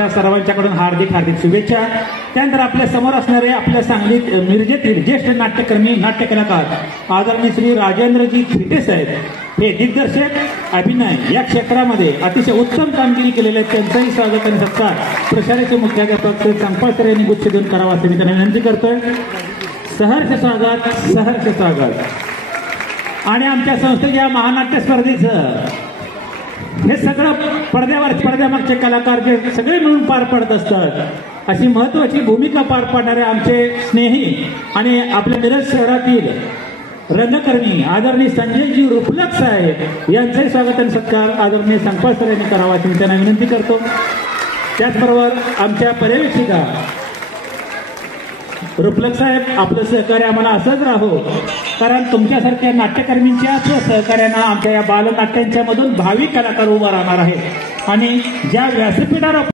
आमच्या सर्वांच्याकडून हार्दिक हार्दिक शुभेच्छा। त्यानंतर आपल्या समोर असणारे आपल्या सांगलीत मिरजेतील ज्येष्ठ नाट्यकर्मी नाट्यकलाकार आदरणीय श्री राजेंद्रजी थिटे साहेब, हे दिग्दर्शक अभिनय या क्षेत्रामध्ये अतिशय उत्तम कामगिरी केलेले आहेत। त्यांचाही स्वागत आणि सत्कार प्रशालेचे मुख्याध्यापक श्री संपत सर यांनी गुच्छ देऊन करावा असे मी त्यांना विनंती करतोय। सहर्ष स्वागत, सहर्ष स्वागत। आणि आमच्या संस्थेच्या महानाट्य स्पर्धेचं हे सगळं पडद्यामागचे कलाकार जे सगळे मिळून पार पडत असतात, अशी महत्वाची भूमिका पार पाडणारे आमचे स्नेही आणि आपल्या मिरज शहरातील रंगकर्मी आदरणीय संजयजी रुपलक साहेब यांचंही स्वागत आणि सत्कार आदरणीय संपत सर यांनी करावा अशी मी त्यांना विनंती करतो। त्याचबरोबर आमच्या पर्यवेक्षिका रुपलक साहेब, आपलं सहकार्य आम्हाला असंच राहो, कारण तुमच्यासारख्या नाट्यकर्मींच्या सहकार्यानं आमच्या या बालनाट्यांच्या मधून भावी कलाकार उभा राहणार आहेत आणि ज्या व्यासपीठावर